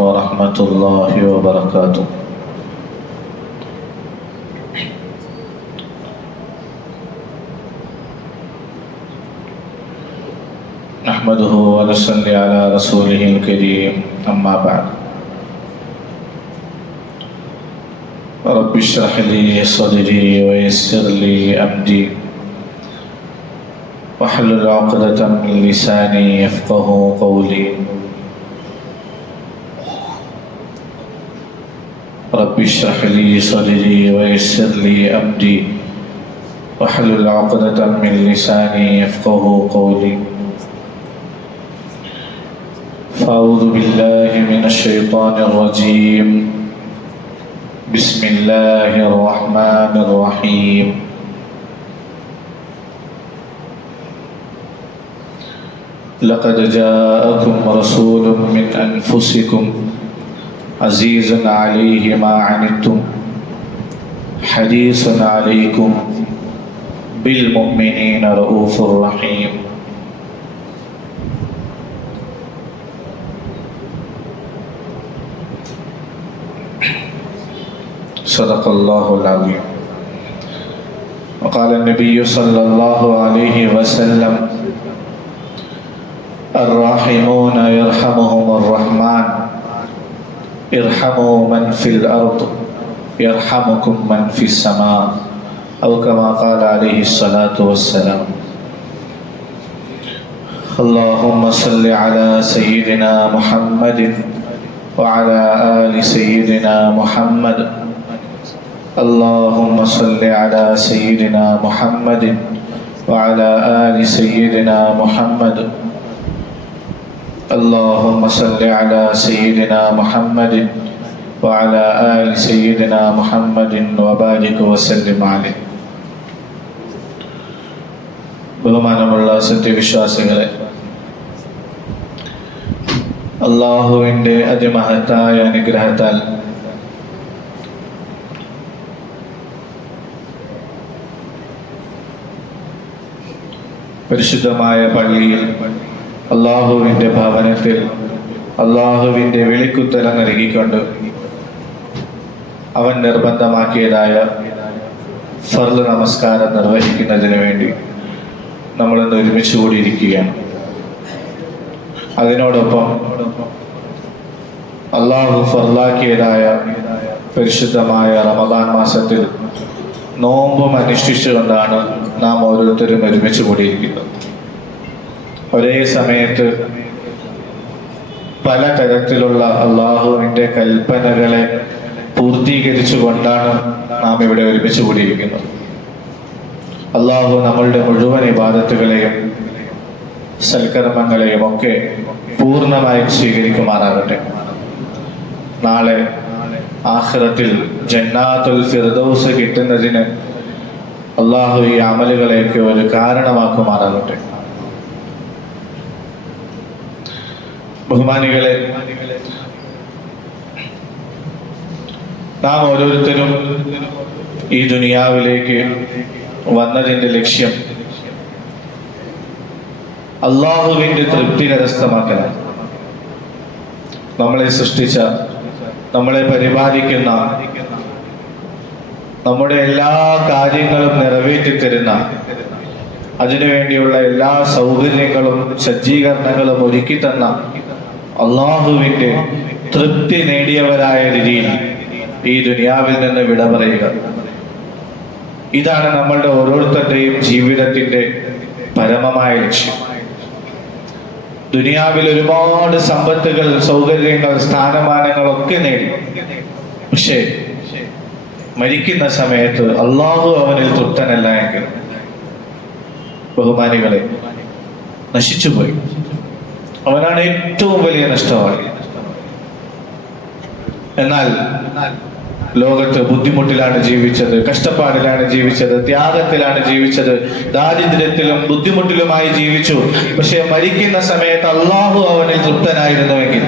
ورحمة الله وبركاته. نحمده ونصلي على رسوله الكريم. أما بعد. رب اشرح لي صدري ويسر لي أمري. واحلل عقدة من لساني يفقه قولي. رب اشرح لي صدري ويسر لي أمري. واحلل عقدة من لساني يفقه قولي. فأعوذ بالله من الشيطان الرجيم. بسم الله الرحمن الرحيم. لقد جاءكم رسول من أنفسكم عزيز عليه ما عنتم حريص عليكم بالمؤمنين رؤوف رحيم. صدق الله العظيم. وقال النبي صلى الله عليه وسلم الراحمون يرحمهم الرحمن. irhamu من في الأرض يرحمكم من في السماء أو kama قال عليه الصلاة والسلام. اللهم صل على سيدنا محمد وعلى آل سيدنا محمد. اللهم صل على سيدنا محمد وعلى آل سيدنا محمد. اللهم صل على سيدنا محمد وعلى آل سيدنا محمد وبارك وسلم عليه ബഹുമാനമുള്ള സത്യവിശ്വാസികളെ അള്ളാഹുവിൻ്റെ അതിമഹത്തായ അനുഗ്രഹത്താൽ പരിശുദ്ധമായ പള്ളിയിൽ അള്ളാഹുവിന്റെ ഭവനത്തിൽ അള്ളാഹുവിന്റെ വിളിക്കുത്തരം നൽകിക്കൊണ്ട് അവൻ നിർബന്ധമാക്കിയതായ ഫർദ് നമസ്കാരം നിർവഹിക്കുന്നതിന് വേണ്ടി നമ്മളിന്ന് ഒരുമിച്ച് കൂടിയിരിക്കുകയാണ്. അതിനോടൊപ്പം അള്ളാഹു ഫർലാക്കിയതായ പരിശുദ്ധമായ റമദാൻ മാസത്തിൽ നോമ്പും അനുഷ്ഠിച്ചുകൊണ്ടാണ് നാം ഓരോരുത്തരും ഒരുമിച്ച് കൂടിയിരിക്കുന്നത്. ഒരേ സമയത്ത് പല തരത്തിലുള്ള അള്ളാഹുവിന്റെ കൽപ്പനകളെ പൂർത്തീകരിച്ചുകൊണ്ടാണ് നാം ഇവിടെ ഒരുമിച്ച് കൂടിയിരിക്കുന്നത്. അള്ളാഹു നമ്മളുടെ മുഴുവൻ ഇബാദത്തുകളെയും സൽക്കർമ്മങ്ങളെയും ഒക്കെ പൂർണമായും സ്വീകരിക്കുമാറാകട്ടെ. നാളെ ആഹ്റത്തിൽ ജന്നാത്തുൽ ഫിർദൗസ് കിട്ടുന്നതിന് അള്ളാഹു ഈ അമലുകളെയൊക്കെ ഒരു കാരണമാക്കുമാറാകട്ടെ. ബഹുമാനികളെ നാം ഓരോരുത്തരും ഈ ദുനിയാവിലേക്ക് വന്നതിന്റെ ലക്ഷ്യം അള്ളാഹുവിന്റെ തൃപ്തി കരസ്ഥമാക്കലാണ് നമ്മളെ സൃഷ്ടിച്ച നമ്മളെ പരിപാലിക്കുന്ന നമ്മുടെ എല്ലാ കാര്യങ്ങളും നിറവേറ്റി തരുന്ന അതിനുവേണ്ടിയുള്ള എല്ലാ സൗകര്യങ്ങളും സജ്ജീകരണങ്ങളും ഒരുക്കി തന്ന അള്ളാഹുവിന്റെ തൃപ്തി നേടിയവരായ രീതിയിൽ ഈ ദുനിയാവിൽ നിന്ന് വിട പറയുക. ഇതാണ് നമ്മളുടെ ഓരോരുത്തരുടെയും ജീവിതത്തിന്റെ പരമമായ ലക്ഷ്യം. ദുനിയാവിൽ ഒരുപാട് സമ്പത്തുകൾ സൗകര്യങ്ങൾ സ്ഥാനമാനങ്ങളൊക്കെ നേടി. പക്ഷേ മരിക്കുന്ന സമയത്ത് അള്ളാഹു അവനിൽ തൃപ്തനല്ല എങ്കിൽ ബഹുമാനികളെ നശിച്ചുപോയി. അവനാണ് ഏറ്റവും വലിയ നഷ്ടമായി എന്നാൽ ലോകത്ത് ബുദ്ധിമുട്ടിലാണ് ജീവിച്ചത് കഷ്ടപ്പാടിലാണ് ജീവിച്ചത് ത്യാഗത്തിലാണ് ജീവിച്ചത് ദാരിദ്ര്യത്തിലും ബുദ്ധിമുട്ടിലുമായി ജീവിച്ചു. പക്ഷെ മരിക്കുന്ന സമയത്ത് അള്ളാഹു അവനിൽ തൃപ്തനായിരുന്നുവെങ്കിൽ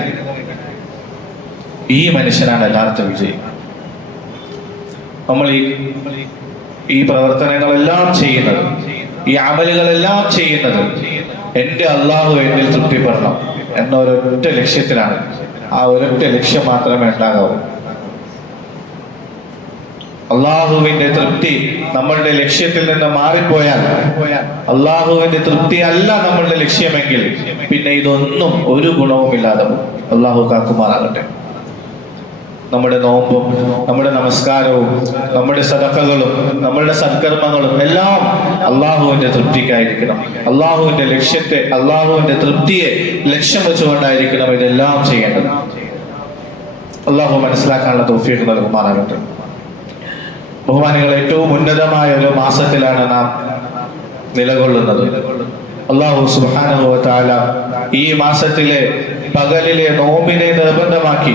ഈ മനുഷ്യനാണ് യഥാർത്ഥ വിജയം. നമ്മൾ ഈ ഈ പ്രവർത്തനങ്ങളെല്ലാം ചെയ്യുന്നത് ഈ അമലുകളെല്ലാം ചെയ്യുന്നത് എന്റെ അള്ളാഹു എന്നിൽ തൃപ്തിപ്പെടണം എന്ന ഒരൊറ്റ ലക്ഷ്യത്തിലാണ്. ആ ഒരൊറ്റ ലക്ഷ്യം മാത്രമേ ഉണ്ടാകാവൂ. അള്ളാഹുവിന്റെ തൃപ്തി നമ്മളുടെ ലക്ഷ്യത്തിൽ നിന്ന് മാറിപ്പോയാൽ അള്ളാഹുവിന്റെ തൃപ്തി അല്ല നമ്മളുടെ ലക്ഷ്യമെങ്കിൽ പിന്നെ ഇതൊന്നും ഒരു ഗുണവും ഇല്ലാതെ അള്ളാഹു കാക്കുമാറാകട്ടെ. നമ്മുടെ നോമ്പും നമ്മുടെ നമസ്കാരവും നമ്മുടെ സദക്കകളും നമ്മുടെ സത്കർമ്മങ്ങളും എല്ലാം അള്ളാഹുവിന്റെ തൃപ്തിക്കായിരിക്കണം. അള്ളാഹുവിന്റെ ലക്ഷ്യത്തെ അള്ളാഹുവിന്റെ തൃപ്തിയെ ലക്ഷ്യം വെച്ചുകൊണ്ടായിരിക്കണം ഇതെല്ലാം ചെയ്യേണ്ടത്. അള്ളാഹു മനസ്സിലാക്കാനുള്ള തോഫിയൊക്കെ നൽകുമാറാകട്ടെ. ബഹുമാനികൾ ഏറ്റവും ഉന്നതമായ ഒരു മാസത്തിലാണ് നാം നിലകൊള്ളുന്നത്. അള്ളാഹു വ ഈ മാസത്തിലെ പകലിലെ നോമ്പിനെ നിർബന്ധമാക്കി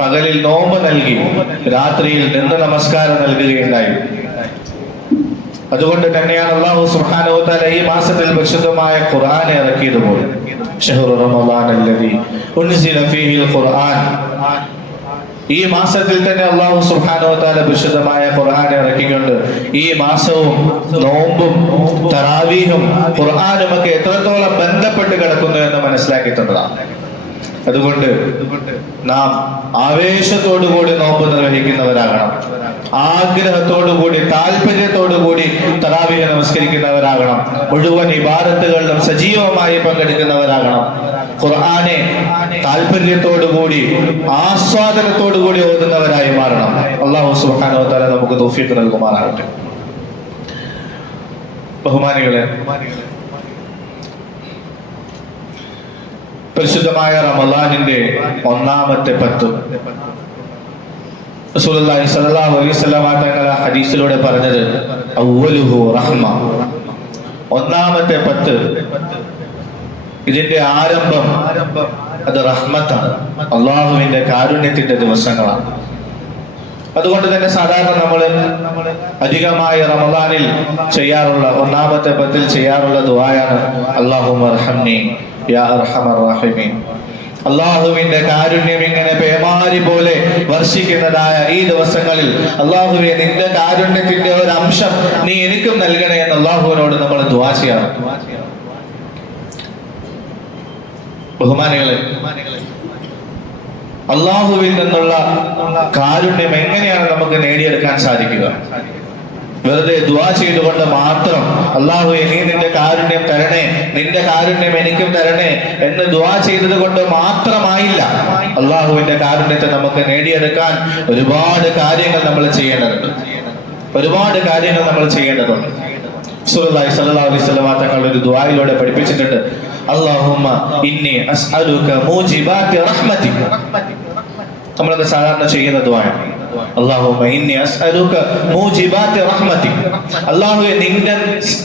പകലിൽ നോമ്പ് നൽകി രാത്രിയിൽ നിന്ന് നമസ്കാരം നൽകുകയുണ്ടായി. അതുകൊണ്ട് തന്നെയാണ് അള്ളാഹു വ ഈ മാസത്തിൽ പരിശുദ്ധമായ ഖുർആൻ ഇറക്കിയതുപോലെ. പോലും റമദാൻ ഉൻസില ഫീഹിൽ ഖുർആൻ. ഈ മാസത്തിൽ തന്നെ അള്ളാഹു സുഹാനോത്താല വിശുദ്ധമായ ഖുർആൻ ഇറക്കിക്കൊണ്ട് ഈ മാസവും നോമ്പും തറാവീഹും ഖുർആാനും ഒക്കെ എത്രത്തോളം ബന്ധപ്പെട്ട് കിടക്കുന്നു എന്ന് മനസ്സിലാക്കി തന്നതാണ്. അതുകൊണ്ട് നാം ആവേശത്തോടുകൂടി നോമ്പ് നിർവഹിക്കുന്നവരാകണം. ആഗ്രഹത്തോടുകൂടി താല്പര്യത്തോടുകൂടി തറാവിയെ നമസ്കരിക്കുന്നവരാകണം. മുഴുവൻ ഇബാദത്തുകളിലും സജീവമായി പങ്കെടുക്കുന്നവരാകണം. ഖുർആനെ താല്പര്യത്തോടുകൂടി ആസ്വാദനത്തോടുകൂടി ഓതുന്നവരായി മാറണം. അള്ളാഹു വ തആല നമുക്ക് തൗഫീഖ് നൽകുമാറാകട്ടെ. ബഹുമാനികളെ പരിശുദ്ധമായ റമലാനിന്റെ ഒന്നാമത്തെ പത്ത്. തങ്ങൾ ഹദീസിലൂടെ പറഞ്ഞത് റഹ്മ. ഒന്നാമത്തെ പത്ത് ഇതിന്റെ ആരംഭം അത് റഹ്മത്താണ്. അള്ളാഹുവിന്റെ കാരുണ്യത്തിന്റെ ദിവസങ്ങളാണ്. അതുകൊണ്ട് തന്നെ സാധാരണ നമ്മൾ അധികമായി റമദാനിൽ ചെയ്യാറുള്ള ഒന്നാമത്തെ പത്തിൽ ചെയ്യാറുള്ള ദുആയാണ് അള്ളാഹു യാ അർഹമർ അള്ളാഹുവിന്റെ കാരുണ്യം ഇങ്ങനെ പേമാരി പോലെ വർഷിക്കുന്നതായ ഈ ദിവസങ്ങളിൽ അള്ളാഹുവെ നിന്റെ കാരുണ്യത്തിന്റെ ഒരു അംശം നീ എനിക്കും നൽകണേ എന്ന് അള്ളാഹുവിനോട് നമ്മൾ ദുആ ചെയ്യാറ് ബഹുമാനികളെ അള്ളാഹുവിൽ നിന്നുള്ള കാരുണ്യം എങ്ങനെയാണ് നമുക്ക് നേടിയെടുക്കാൻ സാധിക്കുക? വെറുതെ ദുവാ ചെയ്തുകൊണ്ട് മാത്രം അള്ളാഹു നീ നിന്റെ കാരുണ്യം തരണേ നിന്റെ കാരുണ്യം എനിക്കും തരണേ എന്ന് ദുവാ ചെയ്തത് കൊണ്ട് മാത്രമായില്ല അള്ളാഹുവിന്റെ കാരുണ്യത്തെ നമുക്ക് നേടിയെടുക്കാൻ ഒരുപാട് കാര്യങ്ങൾ നമ്മൾ ചെയ്യേണ്ടതുണ്ട്. ഒരുപാട് കാര്യങ്ങൾ നമ്മൾ ചെയ്യേണ്ടതുണ്ട്. അലൈഹി വസല്ലം തങ്ങൾ ഒരു ദുആയിലൂടെ പഠിപ്പിച്ചിട്ടുണ്ട്. അല്ലാഹുമ്മ ഇന്നി അസ്അലുക മൂജിബാതി റഹ്മതിക നമ്മളത് സാധാരണ ചെയ്യുന്ന ദുആയാണ് അല്ലാഹുമ്മ ഇന്നി അസ്അലുക മൂജിബാതി റഹ്മതിക അല്ലാഹുവേ നിന്റെ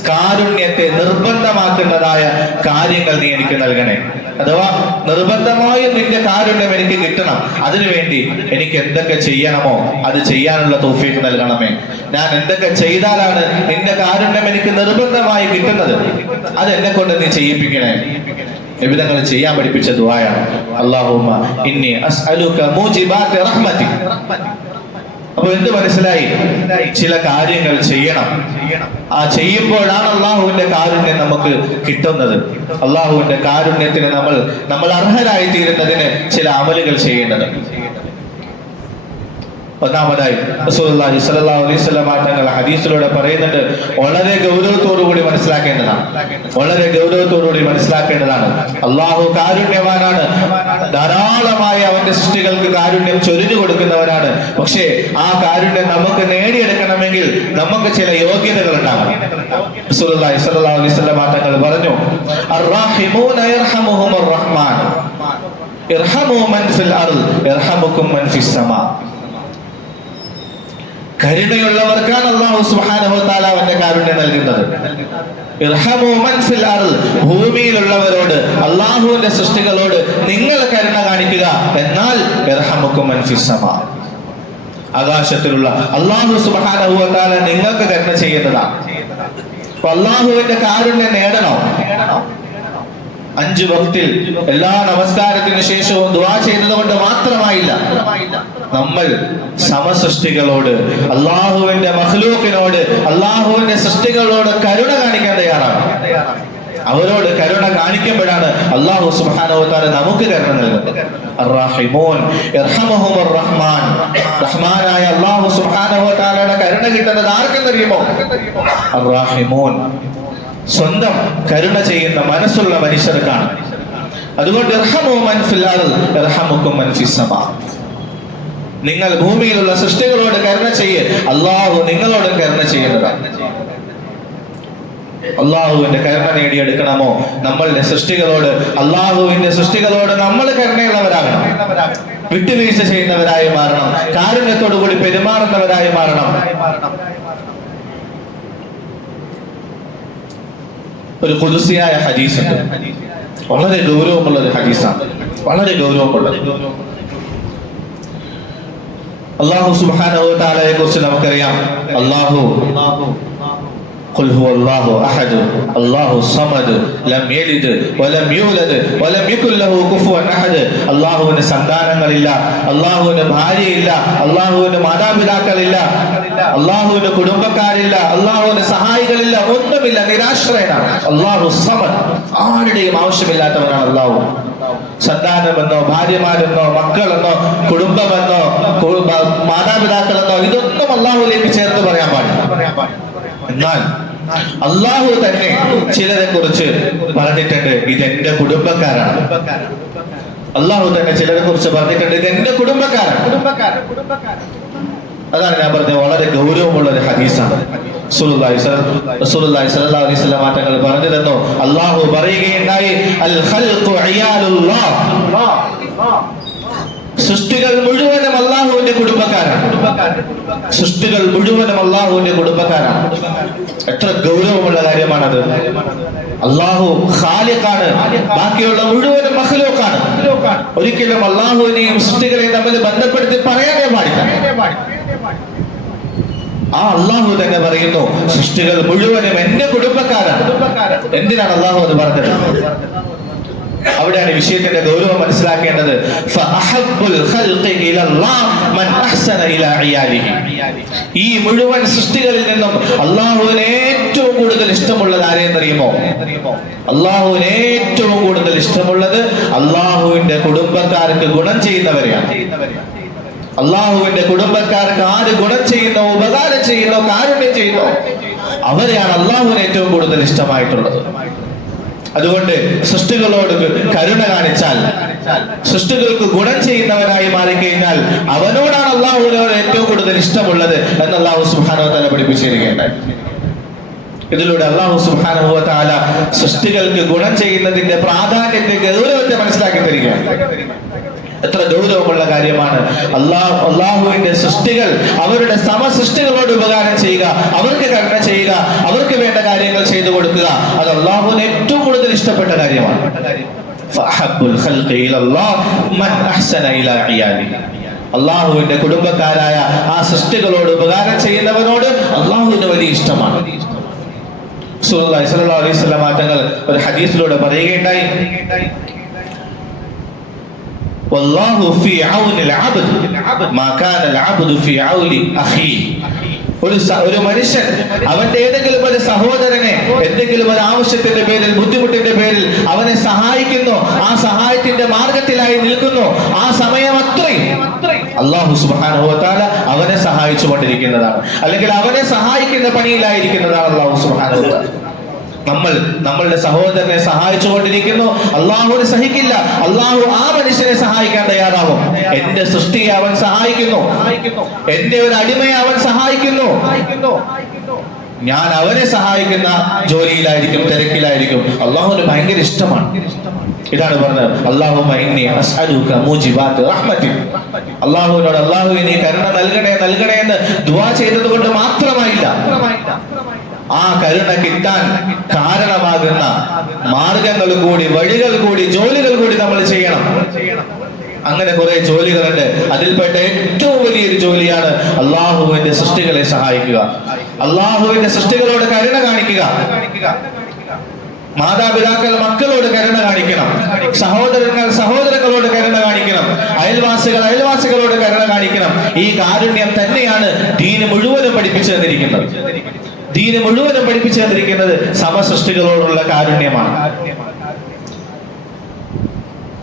കാരുണ്യത്തെ നിർബന്ധമാക്കുന്നതായ കാര്യങ്ങൾ നീ എനിക്ക് നൽകണേ. അഥവാ നിർബന്ധമായും നിന്റെ കാരുണ്യം എനിക്ക് കിട്ടണം. അതിനുവേണ്ടി എനിക്ക് എന്തൊക്കെ ചെയ്യണമോ അത് ചെയ്യാനുള്ള തോഫീക്ക് നൽകണമേ. ഞാൻ എന്തൊക്കെ ചെയ്താലാണ് നിന്റെ കാരുണ്യം എനിക്ക് നിർബന്ധമായി കിട്ടുന്നത്? അത് എന്നെ കൊണ്ട് നീ ചെയ്യിപ്പിക്കണേ. നിബിധങ്ങൾ ചെയ്യാൻ പഠിപ്പിച്ച ദുആയാണ്. അല്ലാഹുമ്മ ഇന്നി അസ്അലുക മൂജിബാതി റഹ്മതി അപ്പൊ എന്ത് മനസ്സിലായി? ചില കാര്യങ്ങൾ ചെയ്യണം. ആ ചെയ്യുമ്പോഴാണ് അള്ളാഹുവിന്റെ കാരുണ്യം നമുക്ക് കിട്ടുന്നത്. അള്ളാഹുവിന്റെ കാരുണ്യത്തിന് നമ്മൾ നമ്മൾ അർഹരായി തീരുന്നതിന് ചില അമലുകൾ ചെയ്യേണ്ടത് ഒന്നാമതായി അലൈഹി വസല്ലം തങ്ങൾ ഹദീസിലൂടെ പറയുന്നുണ്ട് വളരെ ഗൗരവത്തോടുകൂടി മനസ്സിലാക്കേണ്ടതാണ്. വളരെ ഗൗരവത്തോടുകൂടി മനസ്സിലാക്കേണ്ടതാണ്. അള്ളാഹു കാരുണ്യവാനാണ്. ധാരാളമായി അവന്റെ സൃഷ്ടികൾക്ക് കാരുണ്യം ചൊരിഞ്ഞു കൊടുക്കുന്നവരാണ് പക്ഷേ ആ കാരുണ്യം നമുക്ക് നേടിയെടുക്കണമെങ്കിൽ നമുക്ക് ചില യോഗ്യതകൾ ഉണ്ടാകും തങ്ങൾ പറഞ്ഞു റഹ്മാൻ ഇർഹമു മൻ ഫിൽ അർദ് ഇർഹമുക്കും മൻ ഫിസ് കരുണയുള്ളവർക്കാണ് അള്ളാഹു സുബ്ഹാനഹു തആല അവന്റെ കാരുണ്യം നൽകുന്നത്. ഭൂമിയിലുള്ളവരോട് അള്ളാഹുവിന്റെ സൃഷ്ടികളോട് നിങ്ങൾ കരുണ കാണിക്കുക. എന്നാൽ ആകാശത്തിലുള്ള അള്ളാഹു സുബ്ഹാനഹു തആല നിങ്ങൾക്ക് കരുണ ചെയ്യുന്നതാണ്. അപ്പൊ അള്ളാഹുവിന്റെ കാരുണ്യം നേടണോ? അഞ്ചു വക്തിൽ എല്ലാ നമസ്കാരത്തിനു ശേഷവും ദുവാ ചെയ്യുന്നത് കൊണ്ട് മാത്രമായില്ല. നമ്മൾ സമസൃഷ്ടികളോട് അള്ളാഹുവിന്റെ മഹ്ലൂക്കിനോട് അള്ളാഹുവിന്റെ സൃഷ്ടികളോട് കരുണ കാണിക്കാൻ തയ്യാറാണ്. അവരോട് കരുണ കാണിക്കുമ്പോഴാണ് അള്ളാഹു സുബാനവത്താല നമുക്ക് കരുണ നൽകുന്നത്. റഹ്മാനായ അള്ളാഹു സുബാനവത്താലയുടെ കരുണ കിട്ടുന്നത് ആർക്കും അറിയുമോ? അറാഹിമോൻ സ്വന്തം കരുണ ചെയ്യുന്ന മനസ്സുള്ള മനുഷ്യർക്കാണ്. അതുകൊണ്ട് ഇർഹമു മൻ ഫിൽ അർദ് ഇർഹമുക്കും മൻ ഫിസ് സമാ നിങ്ങൾ ഭൂമിയിലുള്ള സൃഷ്ടികളോട് കരുണ ചെയ്യ. അള്ളാഹു നിങ്ങളോട് കരുണ ചെയ്യുന്നതാണ് അള്ളാഹുവിന്റെ കരുണ നേടിയെടുക്കണമോ? നമ്മളുടെ സൃഷ്ടികളോട് അള്ളാഹുവിന്റെ സൃഷ്ടികളോട് നമ്മൾ കരുണയുള്ളവരാകണം. വിട്ടുവീഴ്ച ചെയ്യുന്നവരായി മാറണം. കാരുണ്യത്തോടു കൂടി പെരുമാറുന്നവരായി മാറണം. ഒരു കുതിസിയായ ഹദീസ് വളരെ ഗൗരവമുള്ള ഒരു ഹദീസാണ്. വളരെ ഗൗരവമുള്ളത് അള്ളാഹു സുബ്ഹാനഹു വ തആലയെ കുറിച്ച് നമുക്കറിയാം അള്ളാഹു قل هو الله احد الله الصمد لم يلد ولم يولد ولم يكن له كفوا احد അള്ളാഹുവിന് സന്താനങ്ങളില്ല അള്ളാഹുവിന് ഭാര്യയില്ല അള്ളാഹുവിന് മാതാപിതാക്കളില്ല അള്ളാഹുവിന് കുടുംബക്കാരില്ല അള്ളാഹുവിന് സഹായികളില്ല ഒന്നുമില്ല നിരാശ്രയനാണ് അള്ളാഹു സമദ് ആരുടെയും ആവശ്യമില്ലാത്തവനാണ് അള്ളാഹു സന്താനമെന്നോ ഭാര്യമാരെന്നോ മക്കളെന്നോ കുടുംബമെന്നോ മാതാപിതാക്കളെന്നോ ഇതൊന്നും അള്ളാഹുലേക്ക് ചേർത്ത് പറയാൻ പാടില്ല. എന്നാൽ അള്ളാഹു തന്നെ ചിലരെ കുറിച്ച് പറഞ്ഞിട്ടുണ്ട്. ഇത് എന്റെ കുടുംബക്കാരാണ്. അള്ളാഹു തന്നെ ചിലരെ കുറിച്ച് പറഞ്ഞിട്ടുണ്ട്. ഇത് ഇതെന്റെ കുടുംബക്കാരാണ്. അതാണ് ഞാൻ പറഞ്ഞത്. വളരെ ഗൗരവമുള്ള ഒരു ഹദീസാണ്. മാറ്റങ്ങൾ പറഞ്ഞു തന്നു അള്ളാഹു പറയുകയുണ്ടായി സൃഷ്ടികൾ മുഴുവനും അള്ളാഹുവിന്റെ കുടുംബക്കാരാണ്. സൃഷ്ടികൾ മുഴുവനും അള്ളാഹുവിന്റെ കുടുംബക്കാരാണ്. എത്ര ഗൗരവമുള്ള കാര്യമാണത്. അള്ളാഹു ഖാലിഖാണ്. ബാക്കിയുള്ള മുഴുവനും മഹ്ലൂക്കാണ് ഒരിക്കലും അള്ളാഹുവിനെയും സൃഷ്ടികളെയും തമ്മിൽ ബന്ധപ്പെടുത്തി പറയാനേ പാടില്ല. ആ അള്ളാഹു തന്നെ പറയുന്നു സൃഷ്ടികൾ മുഴുവനും എന്റെ കുടുംബക്കാരാണ്. എന്തിനാണ് അള്ളാഹു അത് പറഞ്ഞത്? അവിടെയാണ് വിഷയത്തിന്റെ ഗൗരവം മനസ്സിലാക്കേണ്ടത്. ഈ മുഴുവൻ സൃഷ്ടികളിൽ നിന്നും അള്ളാഹുവിന് ഏറ്റവും കൂടുതൽ ഇഷ്ടമുള്ളത് ആരെയെന്നറിയുമോ അള്ളാഹുവിന് ഏറ്റവും കൂടുതൽ ഇഷ്ടമുള്ളത് അള്ളാഹുവിന്റെ കുടുംബക്കാർക്ക് ഗുണം ചെയ്യുന്നവരെയാണ്. അള്ളാഹുവിന്റെ കുടുംബക്കാർക്ക് ആര് ഗുണം ചെയ്യുന്നോ ഉപകാരം ചെയ്യുന്നോ കാരുണ്യം ചെയ്യുന്നോ? അവരെയാണ് അള്ളാഹുവിന് ഏറ്റവും കൂടുതൽ ഇഷ്ടമായിട്ടുള്ളത്. അതുകൊണ്ട് സൃഷ്ടികളോട് കരുണ കാണിച്ചാൽ സൃഷ്ടികൾക്ക് ഗുണം ചെയ്യുന്നവനായി മാറിക്കഴിഞ്ഞാൽ അവനോടാണ് അള്ളാഹുവിനോട് ഏറ്റവും കൂടുതൽ ഇഷ്ടമുള്ളത് എന്ന് അള്ളാഹു സുഹാനോ തന്നെ പഠിപ്പിച്ചിരിക്കേണ്ടത് ഇതിലൂടെ അള്ളാഹു സുഹാനോ താല സൃഷ്ടികൾക്ക് ഗുണം ചെയ്യുന്നതിന്റെ പ്രാധാന്യത്തെ ഗൗരവത്തെ മനസ്സിലാക്കി തരികയാണ്. എത്ര ഗൗരവമുള്ള കാര്യമാണ്. അള്ളാഹു അള്ളാഹുവിന്റെ സൃഷ്ടികൾ അവരുടെ സമസൃഷ്ടികളോട് ഉപകാരം ചെയ്യുക അവർക്ക് കരുണ ചെയ്യുക അവർക്ക് വേണ്ട കാര്യങ്ങൾ ചെയ്തു കൊടുക്കുക. അത് അള്ളാഹുവിന് ഏറ്റവും കൂടുതൽ ഇഷ്ടപ്പെട്ട കാര്യമാണ്. അള്ളാഹുവിന്റെ കുടുംബക്കാരായ ആ സൃഷ്ടികളോട് ഉപകാരം ചെയ്യുന്നവരോട് അള്ളാഹുവിന് വലിയ ഇഷ്ടമാണ്. അലൈഹി തങ്ങൾ ഒരു ഹദീസിലൂടെ പറയുകയുണ്ടായി. ഒരു ഒരു മനുഷ്യൻ അവന്റെ ഏതെങ്കിലും ഒരു സഹോദരനെ എന്തെങ്കിലും ഒരു ആവശ്യത്തിന്റെ പേരിൽ ബുദ്ധിമുട്ടിന്റെ പേരിൽ അവനെ സഹായിക്കുന്നു. ആ സഹായത്തിന്റെ മാർഗത്തിലായി നിൽക്കുന്നു. ആ സമയം അത്രയും. അള്ളാഹു സുബാനുഭവത്താല അവനെ സഹായിച്ചു കൊണ്ടിരിക്കുന്നതാണ് അല്ലെങ്കിൽ അവനെ സഹായിക്കുന്ന പണിയിലായിരിക്കുന്നതാണ് അള്ളാഹു സുബാനുഭവത്താല നമ്മൾ നമ്മളുടെ സഹോദരനെ സഹായിച്ചു കൊണ്ടിരിക്കുന്നു അള്ളാഹുവിന് സഹിക്കില്ല. അള്ളാഹു ആ മനുഷ്യനെ സഹായിക്കാൻ തയ്യാറാവും എന്റെ സൃഷ്ടിയെ അവൻ സഹായിക്കുന്നു. എന്റെ ഒരു അടിമയെ അവൻ സഹായിക്കുന്നു. ഞാൻ അവനെ സഹായിക്കുന്ന ജോലിയിലായിരിക്കും തിരക്കിലായിരിക്കും. അള്ളാഹുവിന് ഭയങ്കര ഇഷ്ടമാണ്. ഇതാണ് പറഞ്ഞത്. അള്ളാഹു അള്ളാഹുവിനോട് അള്ളാഹു നീ കരുണ നൽകണേ നൽകണേ എന്ന് ദുആ ചെയ്തത് കൊണ്ട് മാത്രമായില്ല. ആ കരുണ കിട്ടാൻ കാരണമാകുന്ന മാർഗങ്ങൾ കൂടി വഴികൾ കൂടി ജോലികൾ കൂടി നമ്മൾ ചെയ്യണം. അങ്ങനെ കുറെ ജോലികളുണ്ട്. അതിൽപ്പെട്ട ഏറ്റവും വലിയൊരു ജോലിയാണ് അള്ളാഹുവിന്റെ സൃഷ്ടികളെ സഹായിക്കുക. അള്ളാഹുവിന്റെ സൃഷ്ടികളോട് കരുണ കാണിക്കുക. മാതാപിതാക്കൾ മക്കളോട് കരുണ കാണിക്കണം. സഹോദരങ്ങൾ സഹോദരങ്ങളോട് കരുണ കാണിക്കണം. അയൽവാസികൾ അയൽവാസികളോട് കരുണ കാണിക്കണം. ഈ കാരുണ്യം തന്നെയാണ് ദീന് മുഴുവനും പഠിപ്പിച്ചു തന്നിരിക്കുന്നത്. ദീന് മുഴുവനും പഠിപ്പിച്ചു തന്നിരിക്കുന്നത് സമസൃഷ്ടികളോടുള്ള കാരുണ്യമാണ്.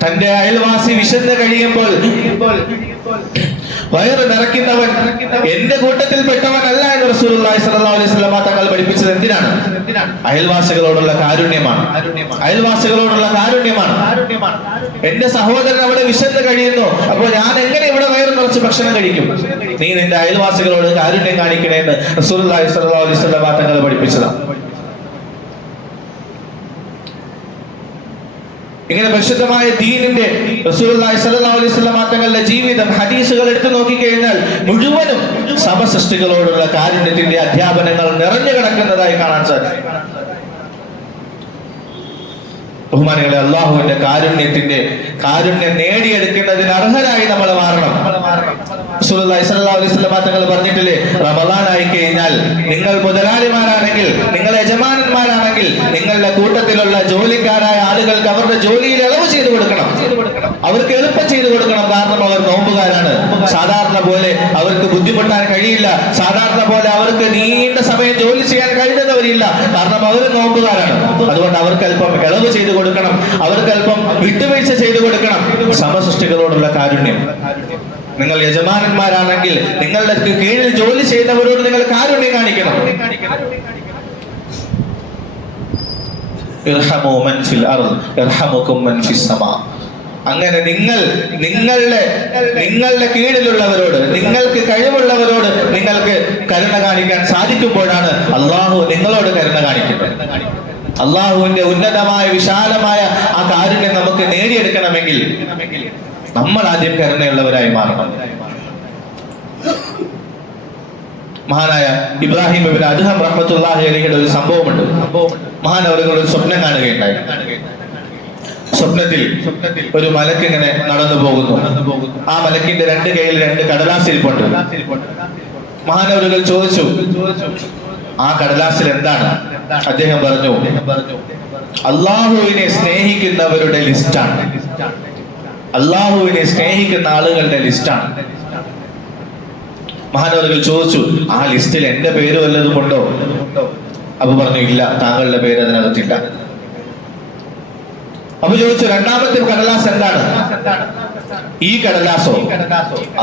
തന്റെ അയൽവാസി വിശന്ന് കഴിയുമ്പോൾ വയറ് നിറയ്ക്കുന്നവൻ എന്റെ കൂട്ടത്തിൽപ്പെട്ടവനല്ല എന്ന് റസൂലുള്ളാഹി സ്വല്ലല്ലാഹു അലൈഹി വസല്ലം തങ്ങൾ പഠിപ്പിച്ചത് എന്തിനാണ്? അയൽവാസികളോടുള്ള കാരുണ്യമാണ്. അയൽവാസികളോടുള്ള കാരുണ്യമാണ്. എന്റെ സഹോദരൻ അവിടെ വിശന്ന് കഴിയുന്നു. അപ്പോൾ ഞാൻ എങ്ങനെ ഇവിടെ വയറ് നിറച്ച് ഭക്ഷണം കഴിക്കും? നീ നിന്റെ അയൽവാസികളോട് കാരുണ്യം കാണിക്കണേന്ന് റസൂലുള്ളാഹി സ്വല്ലല്ലാഹു അലൈഹി വസല്ലം തങ്ങൾ പഠിപ്പിച്ചതാണ്. ഇങ്ങനെ പരിശുദ്ധമായ ദീനിന്റെ തങ്ങളുടെ ജീവിതം ഹദീസുകൾ എടുത്തു നോക്കിക്കഴിഞ്ഞാൽ മുഴുവനും സമസൃഷ്ടികളോടുള്ള കാരുണ്യത്തിന്റെ അധ്യാപനങ്ങൾ നിറഞ്ഞു കിടക്കുന്നതായി കാണാൻ സാധിക്കും. ബഹുമാനികളെ അള്ളാഹുവിന്റെ കാരുണ്യത്തിന്റെ കാരുണ്യം നേടിയെടുക്കുന്നതിന് അർഹരായി നമ്മൾ മാറണം. തങ്ങൾ പറഞ്ഞിട്ടില്ലേ? റമദാൻ ആയി കഴിഞ്ഞാൽ നിങ്ങൾ മുതലാളിമാരാണെങ്കിൽ നിങ്ങൾ യജമാനന്മാരാണെങ്കിൽ നിങ്ങളുടെ കൂട്ടത്തിലുള്ള ജോലിക്കാരായ ആളുകൾക്ക് അവരുടെ ജോലിയിൽ ഇളവ് ചെയ്തു കൊടുക്കണം. അവർക്ക് എളുപ്പം ചെയ്തു കൊടുക്കണം. കാരണം അവർ നോമ്പുകാരാണ്. സാധാരണ പോലെ അവർക്ക് ബുദ്ധിമുട്ടാൻ കഴിയില്ല. സാധാരണ പോലെ അവർക്ക് നീണ്ട സമയം ജോലി ചെയ്യാൻ കഴിയുന്നവരില്ല. കാരണം അവർ നോമ്പുകാരാണ്. അതുകൊണ്ട് അവർക്ക് അല്പം ഇളവ് ചെയ്തു കൊടുക്കണം. അവർക്ക് അല്പം വിട്ടുവീഴ്ച ചെയ്തു കൊടുക്കണം. സമസൃഷ്ടികളോടുള്ള കാരുണ്യം. നിങ്ങൾ യജമാനന്മാരാണെങ്കിൽ നിങ്ങളുടെ കീഴിൽ ജോലി ചെയ്യുന്നവരോട് നിങ്ങൾ കാരുണ്യം കാണിക്കണം. അങ്ങനെ നിങ്ങൾ നിങ്ങളുടെ നിങ്ങളുടെ കീഴിലുള്ളവരോട് നിങ്ങൾക്ക് കഴിവുള്ളവരോട് നിങ്ങൾക്ക് കരുണ കാണിക്കാൻ സാധിക്കുമ്പോഴാണ് അള്ളാഹു നിങ്ങളോട് കരുണ കാണിക്കുന്നത്. അള്ളാഹുവിന്റെ ഉന്നതമായ വിശാലമായ ആ കാരുണ്യം നമുക്ക് നേടിയെടുക്കണമെങ്കിൽ നമ്മൾ ആദ്യം കരുണയുള്ളവരായി മാറണം. മഹാനായ ഇബ്രാഹിം ഇബിൻ അദ്ദേഹം റഹ്മത്തുള്ളാഹി ഒരു സംഭവമുണ്ട്. മഹാൻ മഹാനവറുകൾ ഒരു സ്വപ്നം കാണുകയുണ്ടായി. സ്വപ്നത്തിൽ ഒരു മലക്ക് ഇങ്ങനെ നടന്നു പോകുന്നു. ആ മലക്കിന്റെ രണ്ട് കയ്യിൽ രണ്ട് കടലാസ് ഇരിപ്പുണ്ട്. മഹാനവരുകൾ ചോദിച്ചു ആ കടലാസിൽ എന്താണ്? അദ്ദേഹം പറഞ്ഞു അള്ളാഹുവിനെ സ്നേഹിക്കുന്നവരുടെ ലിസ്റ്റാണ്. അള്ളാഹുവിനെ സ്നേഹിക്കുന്ന ആളുകളുടെ ലിസ്റ്റാണ്. മഹാനവറുകൾ ചോദിച്ചു ആ ലിസ്റ്റിൽ എന്റെ പേര് വല്ലതും ഉണ്ടോ? അപ്പൊ പറഞ്ഞു ഇല്ല താങ്കളുടെ പേര് അതിനകത്തില്ല. അപ്പൊ ചോദിച്ചു രണ്ടാമത്തെ കടലാസ് എന്താണ്? ഈ കടലാസോ?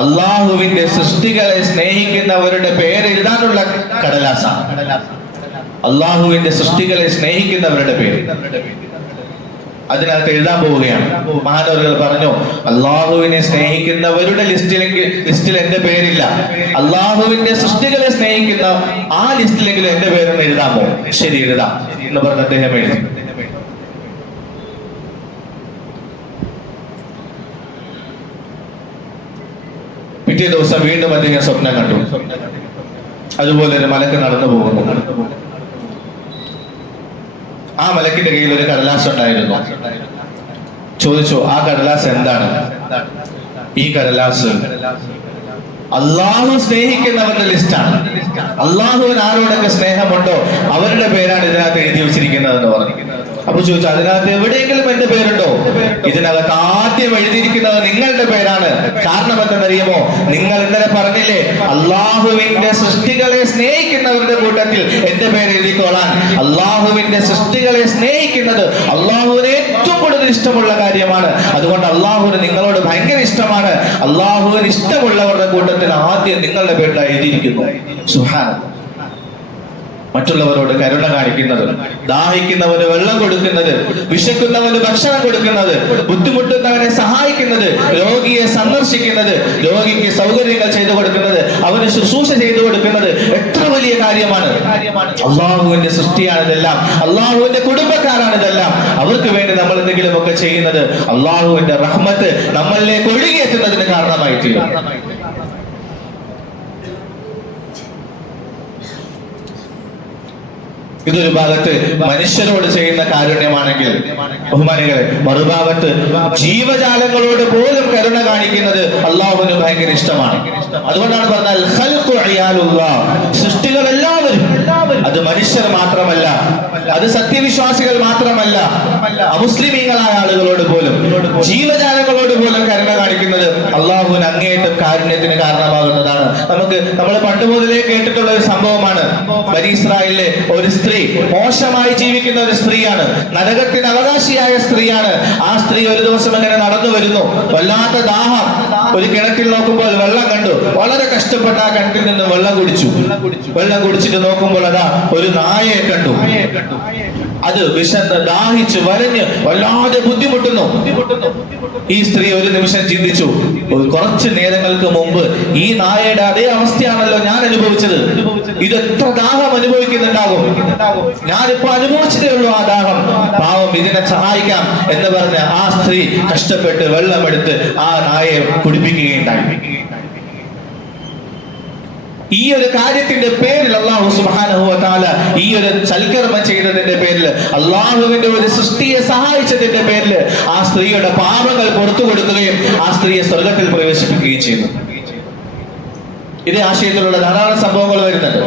അള്ളാഹുവിന്റെ സൃഷ്ടികളെ സ്നേഹിക്കുന്നവരുടെ പേര് എഴുതാനുള്ള കടലാസാണ് അള്ളാഹുവിന്റെ സൃഷ്ടികളെ സ്നേഹിക്കുന്നവരുടെ പേര്. അതിനകത്ത് എഴുതാൻ പോവുകയാണ്. മഹാനവറുകൾ പറഞ്ഞു അള്ളാഹുവിനെ സ്നേഹിക്കുന്നവരുടെ ലിസ്റ്റിലെങ്കിൽ ലിസ്റ്റിൽ എന്റെ പേരില്ല. അള്ളാഹുവിന്റെ സൃഷ്ടികളെ സ്നേഹിക്കുന്ന ആ ലിസ്റ്റിലെങ്കിലും എന്റെ പേരൊന്ന് എഴുതാമോ ശരി എഴുതാം. എന്ന് പറഞ്ഞ് അദ്ദേഹം എഴുതി. പിറ്റേ ദിവസം വീണ്ടും അദ്ദേഹം സ്വപ്നം കണ്ടു. അതുപോലെ ഒരു മലക്ക് നടന്നു പോകുന്നു. ആ മലക്കിന്റെ കയ്യിൽ ഒരു കടലാസ് ഉണ്ടായിരുന്നു. ചോദിച്ചു ആ കടലാസ് എന്താണ്? ഈ കടലാസ് അള്ളാഹു സ്നേഹിക്കുന്നവരുടെ ലിസ്റ്റാണ് അള്ളാഹുവിന് ആരോടൊക്കെ സ്നേഹമുണ്ടോ അവരുടെ പേരാണ് ഇതിനകത്ത് എഴുതി വെച്ചിരിക്കുന്നത് എന്ന് പറഞ്ഞു. അപ്പൊ ചോദിച്ചു അതിനകത്ത് എവിടെയെങ്കിലും എന്റെ പേരുണ്ടോ? ഇതിനകത്ത് ആദ്യം എഴുതിയിരിക്കുന്നത് നിങ്ങളുടെ പേരാണ്. കാരണം എന്തെന്നറിയുമോ? നിങ്ങൾ ഇന്നലെ പറഞ്ഞില്ലേ അള്ളാഹുവിന്റെ സൃഷ്ടികളെ സ്നേഹിക്കുന്നവരുടെ കൂട്ടത്തിൽ എന്റെ പേര് എഴുതിക്കോളാൻ. അള്ളാഹുവിന്റെ സൃഷ്ടികളെ സ്നേഹിക്കുന്നത് അള്ളാഹുവിന് ഏറ്റവും കൂടുതൽ ഇഷ്ടമുള്ള കാര്യമാണ്. അതുകൊണ്ട് അള്ളാഹുവിന് നിങ്ങളോട് ഭയങ്കര ഇഷ്ടമാണ്. അള്ളാഹുവിന് ഇഷ്ടമുള്ളവരുടെ കൂട്ടത്തിൽ ആദ്യം നിങ്ങളുടെ പേരിൽ എഴുതിയിരിക്കുന്നു സുഹാൻ. മറ്റുള്ളവരോട് കരുണ കാണിക്കുന്നത് ദാഹിക്കുന്നവന് വെള്ളം കൊടുക്കുന്നത് വിശക്കുന്നവന് ഭക്ഷണം കൊടുക്കുന്നത് ബുദ്ധിമുട്ടുന്നവനെ സഹായിക്കുന്നത് രോഗിയെ സന്ദർശിക്കുന്നത് രോഗിക്ക് സൗകര്യങ്ങൾ ചെയ്തു കൊടുക്കുന്നത് അവന് ശുശ്രൂഷ ചെയ്തു കൊടുക്കുന്നത് എത്ര വലിയ കാര്യമാണ്. അള്ളാഹുവിന്റെ സൃഷ്ടിയാണ് ഇതെല്ലാം അള്ളാഹുവിന്റെ കുടുംബക്കാരാണ് ഇതെല്ലാം അവർക്ക് വേണ്ടി നമ്മൾ എന്തെങ്കിലുമൊക്കെ ചെയ്യുന്നത് അള്ളാഹുവിന്റെ റഹ്മത്ത് നമ്മളിലേക്ക് ഒഴുകിയെത്തുന്നതിന് കാരണമായി തീരും ഇതൊരു ഭാഗത്ത് മനുഷ്യരോട് ചെയ്യുന്ന കാരുണ്യമാണെങ്കിൽ ബഹുമാനികളെ മറുഭാഗത്ത് ജീവജാലങ്ങളോട് പോലും കരുണ കാണിക്കുന്നത് അള്ളാഹുവിന് ഭയങ്കര ഇഷ്ടമാണ് അതുകൊണ്ടാണ് പറഞ്ഞാൽ. സൃഷ്ടികൾ എല്ലാവരും അത് മനുഷ്യർ മാത്രമല്ല അത് സത്യവിശ്വാസികൾ മാത്രമല്ല അമുസ്ലിമീങ്ങളായ ആളുകളോട് പോലും ജീവജാലങ്ങളോട് പോലും കരുണ കാണിക്കുന്നത് അള്ളാഹുവിന് അങ്ങേയറ്റം കാരുണ്യത്തിന് കാരണമാകുന്നതാണ്. നമുക്ക് നമ്മൾ പണ്ട് മുതലേ കേട്ടിട്ടുള്ള ഒരു സംഭവമാണ്. ബരീസ്രായിലെ ഒരു സ്ത്രീ മോശമായി ജീവിക്കുന്ന ഒരു സ്ത്രീയാണ്. നരകത്തിന് അവകാശിയായ സ്ത്രീയാണ്. ആ സ്ത്രീ ഒരു ദിവസം അങ്ങനെ നടന്നു വരുന്നു. വല്ലാത്ത ദാഹം. ഒരു കിണറ്റിൽ നോക്കുമ്പോൾ വെള്ളം കണ്ടു. വളരെ കഷ്ടപ്പെട്ട ആ കിണറ്റിൽ നിന്ന് വെള്ളം കുടിച്ചു. വെള്ളം കുടിച്ചിട്ട് നോക്കുമ്പോൾ അതാ ഒരു നായയെ കണ്ടു. അത് വിശന്ന് ദാഹിച്ച് വരഞ്ഞ് വല്ലാതെ ബുദ്ധിമുട്ടുന്നു. ഈ സ്ത്രീ ഒരു നിമിഷം ചിന്തിച്ചു കുറച്ച് നേരങ്ങൾക്ക് മുമ്പ് ഈ നായയുടെ അതേ അവസ്ഥയാണല്ലോ ഞാൻ അനുഭവിച്ചത്. ഇത് എത്ര ദാഹം അനുഭവിക്കുന്നുണ്ടാകും. ഞാനിപ്പോ അനുഭവിച്ചതേ ഉള്ളൂ ആ ദാഹം. പാവം ഇതിനെ സഹായിക്കാം എന്ന് പറഞ്ഞ് ആ സ്ത്രീ കഷ്ടപ്പെട്ട് വെള്ളമെടുത്ത് ആ നായയെ കുടിപ്പിക്കുകയുണ്ടായി. ഈ ഒരു കാര്യത്തിന്റെ പേരിൽ അള്ളാഹു തആല ഈ ഒരു സൽക്കർമ്മം ചെയ്തതിന്റെ പേരിൽ അള്ളാഹുവിന്റെ ഒരു സൃഷ്ടിയെ സഹായിച്ചതിന്റെ പേരിൽ ആ സ്ത്രീയുടെ പാപങ്ങൾ പുറത്തു കൊടുക്കുകയും ആ സ്ത്രീയെ സ്വർഗത്തിൽ പ്രവേശിപ്പിക്കുകയും ചെയ്യുന്നു. ഇതേ ആശയത്തിലുള്ള ധാരാളം സംഭവങ്ങൾ വരുന്നുണ്ട്.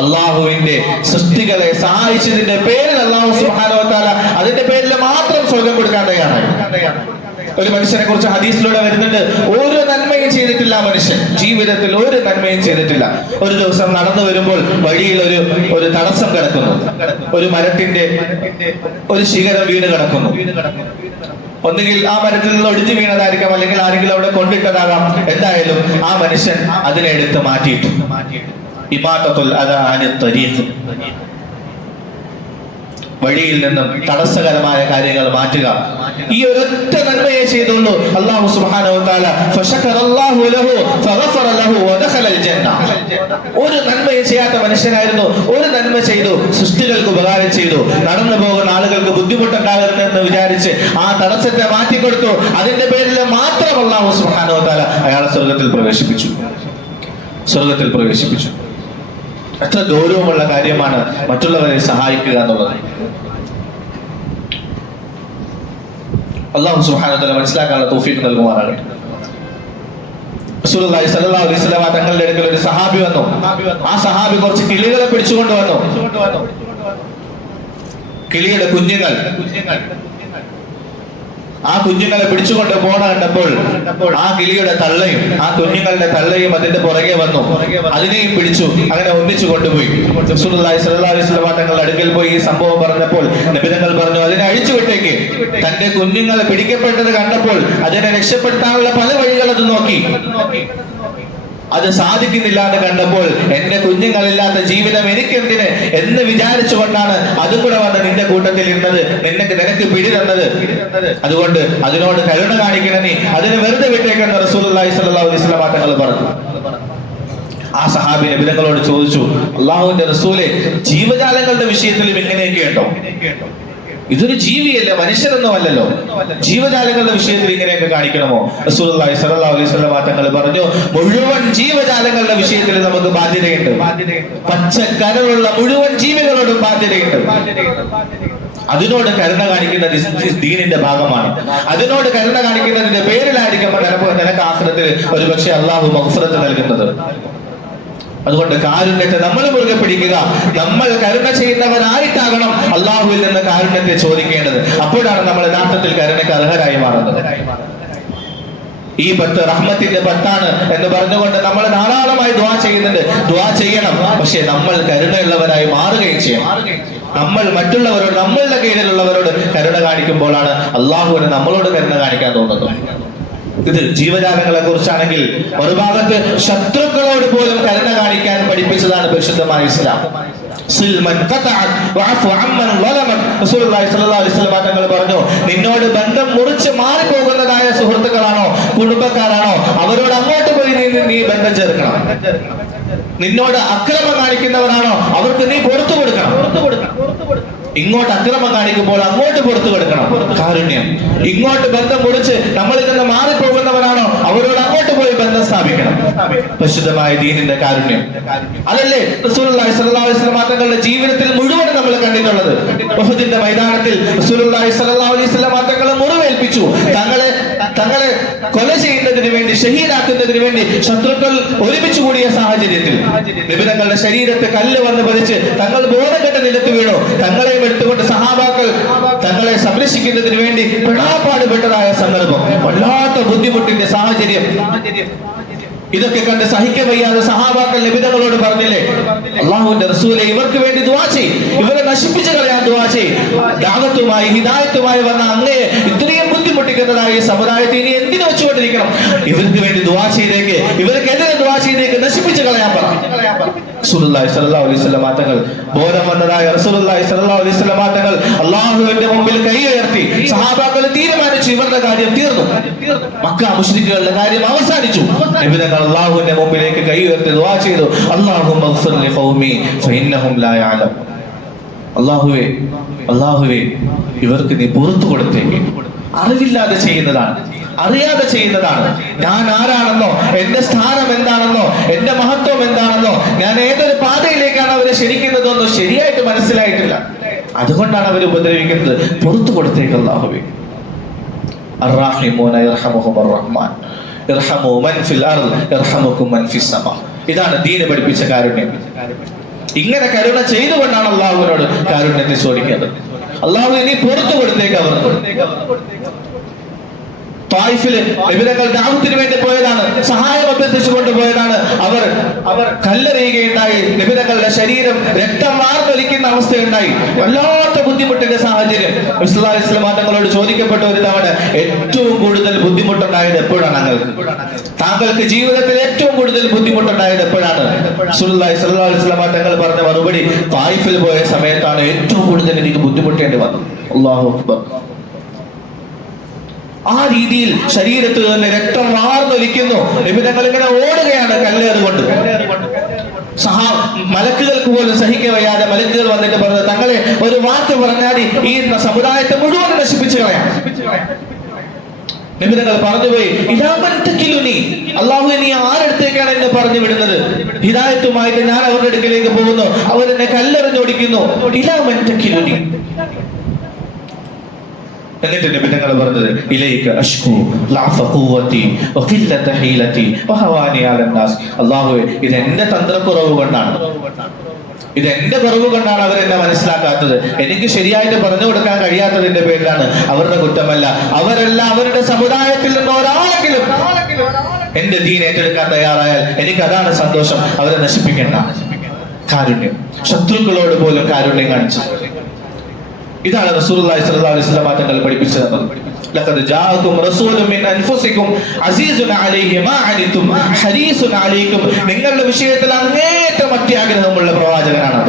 അള്ളാഹുവിന്റെ സൃഷ്ടികളെ സഹായിച്ചതിന്റെ പേരിൽ അള്ളാഹു തആല അതിന്റെ പേരിൽ മാത്രം സ്വർഗം കൊടുക്കാതെയാണ് ഒരു മനുഷ്യനെ കുറിച്ച് ഹദീസിലൂടെ വരുന്നുണ്ട്. ഓരോ നന്മയും ചെയ്തിട്ടില്ല മനുഷ്യൻ. ജീവിതത്തിൽ ഒരു നന്മയും ചെയ്തിട്ടില്ല. ഒരു ദിവസം നടന്നു വരുമ്പോൾ വഴിയിൽ ഒരു ഒരു തടസ്സം കിടക്കുന്നു. ഒരു മരത്തിന്റെ ഒരു ശിഖരം വീണ് കിടക്കുന്നു. ഒന്നുകിൽ ആ മരത്തിൽ നിന്ന് ഒടിഞ്ഞു വീണതായിരിക്കാം അല്ലെങ്കിൽ ആരെങ്കിലും അവിടെ കൊണ്ടിട്ടതാകാം. എന്തായാലും ആ മനുഷ്യൻ അതിനെ എടുത്ത് മാറ്റിയിട്ടു. ഇമാത്തത്തുൽ അതാണ് തരീഖ്. വഴിയിൽ നിന്നും തടസ്സകരമായ കാര്യങ്ങൾ മാറ്റുക. ഈ ഒരൊറ്റ നന്മയെ ചെയ്തുള്ളൂ. ഒരു നന്മയെ ചെയ്യാത്ത മനുഷ്യനായിരുന്നു. ഒരു നന്മ ചെയ്തു സൃഷ്ടികൾക്ക് ഉപകാരം ചെയ്തു. നടന്നു പോകുന്ന ആളുകൾക്ക് ബുദ്ധിമുട്ടുണ്ടാകരുതെന്ന് വിചാരിച്ച് ആ തടസ്സത്തെ മാറ്റിക്കൊടുത്തു. അതിന്റെ പേരിൽ മാത്രം അള്ളാഹു സുഹാനോ താല അയാളെ സ്വർഗത്തിൽ പ്രവേശിപ്പിച്ചു. സ്വർഗത്തിൽ പ്രവേശിപ്പിച്ചു. എത്ര ഗൗരവമുള്ള കാര്യമാണ് മറ്റുള്ളവരെ സഹായിക്കുക എന്നുള്ളത്. അള്ളാഹു സുഹാനത്തല മനസ്സിലാക്കാനുള്ള തോഫീക്ക് നൽകുമാറാകട്ടെ തങ്ങളുടെ അടുക്കൽ ഒരു സഹാബി വന്നു. ആ സഹാബി കുറച്ച് കിളികളെ പിടിച്ചുകൊണ്ട് വന്നു. കിളിയുടെ കുഞ്ഞുങ്ങൾ. ആ കുഞ്ഞുങ്ങളെ പിടിച്ചുകൊണ്ട് പോണ കണ്ടപ്പോൾ ആ കിളിയുടെ തള്ളയും ആ കുഞ്ഞുങ്ങളുടെ തള്ളയും അതിന്റെ പുറകെ വന്നു. അതിനെയും പിടിച്ചു അങ്ങനെ ഒന്നിച്ചു കൊണ്ടുപോയി. തങ്ങളുടെ അടുക്കൽ പോയി ഈ സംഭവം പറഞ്ഞപ്പോൾ നബിതങ്ങൾ പറഞ്ഞു അതിനെ അഴിച്ചു വിട്ടേക്ക്. തന്റെ കുഞ്ഞുങ്ങളെ പിടിക്കപ്പെട്ടത് കണ്ടപ്പോൾ അതിനെ രക്ഷപ്പെടുത്താനുള്ള പല വഴികൾ അത് നോക്കി. അത് സാധിക്കുന്നില്ല എന്ന് കണ്ടപ്പോൾ എന്റെ കുഞ്ഞുങ്ങളില്ലാത്ത ജീവിതം എനിക്കെന്തിന് എന്ന് വിചാരിച്ചുകൊണ്ടാണ് അതും വന്ന് നിന്റെ കൂട്ടത്തിൽ ഇരുന്നത് നിനക്ക് നിനക്ക് പിടി തന്നത്. അതുകൊണ്ട് അതിനോട് കരുണ കാണിക്കണം നീ. അതിന് വെറുതെ വിട്ടേക്കെന്ന് അലൈഹി വസല്ലം പറഞ്ഞു. ആ സഹാബി നബിതങ്ങളോട് ചോദിച്ചു അള്ളാഹുവിന്റെ റസൂലെ ജീവജാലങ്ങളുടെ വിഷയത്തിലും ഇങ്ങനെയൊക്കെ ഉണ്ടോ ഇതൊരു ജീവിയല്ല? മനുഷ്യരൊന്നുമല്ലല്ലോ. ജീവജാലങ്ങളുടെ വിഷയത്തിൽ ഇങ്ങനെയൊക്കെ കാണിക്കണമോ? സ്വല്ലല്ലാഹു അലൈഹി മാറ്റങ്ങൾ പറഞ്ഞു മുഴുവൻ ജീവജാലങ്ങളുടെ വിഷയത്തിൽ നമുക്ക് ബാധ്യതയുണ്ട്. പച്ചക്കരളുള്ള മുഴുവൻ ജീവികളോടും ബാധ്യതയുണ്ട്. അതിനോട് കരുണ കാണിക്കുന്നത് ദീനിന്റെ ഭാഗമാണ്. അതിനോട് കരുണ കാണിക്കുന്നതിന്റെ പേരിലായിരിക്കും നിനക്ക് നിനക്ക് ആശ്രത്തിൽ ഒരുപക്ഷെ അള്ളാഹു മൗസരത്ത് നൽകുന്നത്. അതുകൊണ്ട് കാരുണ്യത്തെ നമ്മൾ മുറുകെ പിടിക്കുക. നമ്മൾ കരുണ ചെയ്യുന്നവനായിട്ടാകണം അള്ളാഹുവിൽ നിന്ന് കാരുണ്യത്തെ ചോദിക്കേണ്ടത്. അപ്പോഴാണ് നമ്മൾ യഥാർത്ഥത്തിൽ കരുണയ്ക്ക് അർഹരായി മാറുന്നത്. ഈ പത്ത് റഹ്മത്തിന്റെ പത്താണ് എന്ന് പറഞ്ഞുകൊണ്ട് നമ്മൾ ധാരാളമായി ദ്വാ ചെയ്യുന്നുണ്ട്. ദ്വാ ചെയ്യണം. പക്ഷെ നമ്മൾ കരുണയുള്ളവരായി മാറുകയും ചെയ്യണം. നമ്മൾ മറ്റുള്ളവരോട് നമ്മളുടെ കീഴിലുള്ളവരോട് കരുണ കാണിക്കുമ്പോഴാണ് അള്ളാഹുവിന് നമ്മളോട് കരുണ കാണിക്കാൻ തോന്നുന്നത്. ഇത് ജീവജാലങ്ങളെ കുറിച്ചാണെങ്കിൽ ഒരു ഭാഗത്ത് ശത്രുക്കളോട് പോലും കരുണ കാണിക്കാൻ പഠിപ്പിച്ചതാണ് പരിശുദ്ധമായ ഇസ്ലാം. തങ്ങൾ പറഞ്ഞു നിന്നോട് ബന്ധം മുറിച്ച് മാറിപ്പോകുന്നതായ സുഹൃത്തുക്കളാണോ? കുടുംബക്കാരാണോ? അവരോട് അങ്ങോട്ട് പോയി നീ നീ ബന്ധം ചേർക്കണം. നിന്നോട് അക്രമം കാണിക്കുന്നവരാണോ? അവർക്ക് നീ പുറത്തു കൊടുക്കണം പുറത്തു കൊടുക്കണം. ഇങ്ങോട്ട് അക്രമം കാണിക്കുമ്പോൾ അങ്ങോട്ട് പുറത്തു കൊടുക്കണം. കാരുണ്യം. ഇങ്ങോട്ട് ബന്ധം മുറിച്ച് നമ്മളിൽ നിന്ന് മാറിപ്പോകുന്നവരാണോ? അവരോട് അങ്ങോട്ട് പോയി ബന്ധം സ്ഥാപിക്കണം. പരിശുദ്ധമായ ദീനിന്റെ കാരുണ്യം. അതല്ലേ തങ്ങളുടെ ജീവിതത്തിൽ മുഴുവൻ നമ്മൾ കണ്ടിട്ടുള്ളത്. ബഹുദിന്റെ മൈതാനത്തിൽ തങ്ങളെ മുറിവേൽപ്പിച്ചു. തങ്ങളെ തങ്ങളെ കൊല ചെയ്യുന്നതിന് വേണ്ടി ഷഹീദാക്കുന്നതിന് വേണ്ടി ശത്രുക്കൾ ഒരുമിച്ച് കൂടിയ സാഹചര്യത്തിൽ. നിബിതങ്ങളുടെ ശരീരത്തെ കല്ല് വന്ന് പതിച്ച് തങ്ങൾ ബോധം കെട്ട് നിലത്ത് വീണു. തങ്ങളെയും എടുത്തുകൊണ്ട് സഹാബാക്കൾ തങ്ങളെ സംരക്ഷിക്കുന്നതിന് വേണ്ടി പെടാപ്പാടുപെട്ടതായ സന്ദർഭം. വല്ലാത്ത ബുദ്ധിമുട്ടിന്റെ സാഹചര്യം. ഇതൊക്കെ കണ്ട് സഹിക്ക വയ്യാതെ സഹാബാക്കൾ ലഭിതങ്ങളോട് പറഞ്ഞില്ലേ? അള്ളാഹുവിന്റെ റസൂലെ ഇവർക്ക് വേണ്ടി ദുവാ ഇവരെ നശിപ്പിച്ചു കളയാൻ ദുവാ ചെയ് ദാവത്തുമായി ഹിദായത്തുമായി വന്ന അങ്ങയെ ഇത്രയും ബുദ്ധിമുട്ടിക്കുന്നതായി സമുദായത്തെ ഇനി എന്തിനു വെച്ചുകൊണ്ടിരിക്കണം? ഇവർക്ക് വേണ്ടി ദുവാ ചെയ്തേക്ക്. ഇവർക്കെതിരെ ദുവാ ചെയ്തേക്ക് നശിപ്പിച്ചു കളയാൻ പറ റസൂലുള്ളാഹി സ്വല്ലല്ലാഹു അലൈഹി വസല്ലം മാറ്റങ്ങൾ ബോധം വന്നതായ റസൂലുള്ളാഹി സ്വല്ലല്ലാഹു അലൈഹി വസല്ലം മാറ്റങ്ങൾ അള്ളാഹുവിന്റെ മുമ്പിൽ കൈ ഉയർത്തി സഹാബാക്കൾ തീരുമാനിച്ചു ഇവരുടെ കാര്യം തീർന്നു. മക്ക മുശ്രിക്കുകളുടെ കാര്യം അവസാനിച്ചു. നബിതങ്ങൾ അള്ളാഹുവിന്റെ മുമ്പിലേക്ക് കൈ ഉയർത്തി ദുആ ചെയ്തു. യഅലം അള്ളാഹുവേ അള്ളാഹുവേ ഇവർക്ക് നീ പുറത്തു കൊടുത്തേക്ക്. അറിവില്ലാതെ ചെയ്യുന്നതാണ്. അറിയാതെ ചെയ്യുന്നതാണ്. ഞാൻ ആരാണെന്നോ എന്റെ സ്ഥാനം എന്താണെന്നോ എന്റെ മഹത്വം എന്താണെന്നോ ഞാൻ ഏതൊരു പാതയിലേക്കാണ് അവരെ ക്ഷണിക്കുന്നതെന്നോ ശരിയായിട്ട് മനസ്സിലായിട്ടില്ല അതുകൊണ്ടാണ് അവർ ഉപദ്രവിക്കുന്നത്. പുറത്തു കൊടുത്തേക്ക് അള്ളാഹുബി ഇതാണ് ദീന് പഠിപ്പിച്ച കാരുണ്യം. ഇങ്ങനെ കരുണ ചെയ്തുകൊണ്ടാണ് അള്ളാഹുവിനോട് കാരുണ്യത്തെ ചോദിക്കേണ്ടത്. അള്ളാഹു ഇനി പുറത്തു കൊടുത്തേക്ക് അവർക്ക്. തായിഫിൽ ഇവരങ്ങൾ ദാവത്തിന് വേണ്ടി പോയതാണ് സഹായം അഭ്യർത്ഥിച്ചുകൊണ്ട് പോയതാണ്. അവർ അവർ കല്ലെറിയുകയുണ്ടായി നിബിധങ്ങളുടെ ശരീരം രക്തം വാർത്തൊലിക്കുന്ന അവസ്ഥയുണ്ടായി. വല്ലാത്ത ബുദ്ധിമുട്ടിന്റെ സാഹചര്യം. ഇസ്ലാം തങ്ങളോട് ചോദിക്കപ്പെട്ട ഒരു തവണ ഏറ്റവും കൂടുതൽ ബുദ്ധിമുട്ടുണ്ടായത് എപ്പോഴാണ് ഞങ്ങൾക്ക് താങ്കൾക്ക് ജീവിതത്തിൽ ഏറ്റവും കൂടുതൽ ബുദ്ധിമുട്ടുണ്ടായത് എപ്പോഴാണ്? ഇസ്ലാം തങ്ങൾ പറഞ്ഞ മറുപടി തായിഫിൽ പോയ സമയത്താണ് ഏറ്റവും കൂടുതൽ എനിക്ക് ബുദ്ധിമുട്ടേണ്ടി വന്നത്. അള്ളാഹു അക്ബർ. ആ രീതിയിൽ ശരീരത്തിൽ തന്നെ രക്തം വാർന്നൊലിക്കുന്നു നിമിതങ്ങൾ ഇങ്ങനെ ഓടുകയാണ് കല്ലേറ് കൊണ്ട്. സഹാ മലക്കുകൾക്ക് പോലും സഹിക്കവയ്യാതെ മലക്കുകൾ വന്നിട്ട് പറഞ്ഞത് തങ്ങളെ ഒരു വാക്ക് പറഞ്ഞാൽ ഈ സമുദായത്തെ മുഴുവൻ നശിപ്പിച്ചു കളയാം. നിമിതങ്ങൾ പറഞ്ഞുപോയി ഇതാമൻതക്കിലുനി അള്ളാഹു നീ ആരടുത്തേക്കാണ് എന്നെ പറഞ്ഞു വിടുന്നത്? ഹിതായത്വമായിട്ട് ഞാൻ അവരുടെ അടുക്കിലേക്ക് പോകുന്നു. അവരെന്നെ കല്ലെറിഞ്ഞോടിക്കുന്നു. ഇലാമൻതക്കിലുനി എന്നിട്ട് നിങ്ങൾ പറഞ്ഞത് ഇലൈക അഷ്കു ലഅഫ ഖുവതി വഖില്ലത ഹീലതി വഹവാനി അല്ലാഹുവേ ഇത് എന്റെ തന്ത്രക്കുറവ് കൊണ്ടാണ്. ഇത് എന്റെ കുറവ് കൊണ്ടാണ് അവരെന്നെ മനസ്സിലാക്കാത്തത്. എനിക്ക് ശരിയായിട്ട് പറഞ്ഞു കൊടുക്കാൻ കഴിയാത്തതിന്റെ പേരിലാണ് അവരുടെ കുറ്റമല്ല. അവരല്ല അവരുടെ സമുദായത്തിൽ നിന്ന് ഒരാളെങ്കിലും എന്റെ ദീൻ ഏറ്റെടുക്കാൻ തയ്യാറായാൽ എനിക്ക് അതാണ് സന്തോഷം. അവരെ നശിപ്പിക്കേണ്ട. കാരുണ്യം. ശത്രുക്കളോട് പോലും കാരുണ്യം കാണിച്ചു. ഇതാണ് സ്വല്ലല്ലാഹു അലൈഹി തങ്ങൾ പഠിപ്പിച്ചത്. ലഖദ് ജാഅകും റസൂലുൻ മിൻ അൻഫുസികും അസീസുൻ അലൈഹി മാ അനിതും ഹരീസുൻ അലൈക്കും നിങ്ങളുടെ വിഷയത്തിൽ അങ്ങേറ്റം അത്യാഗ്രഹമുള്ള പ്രവാചകനാണ്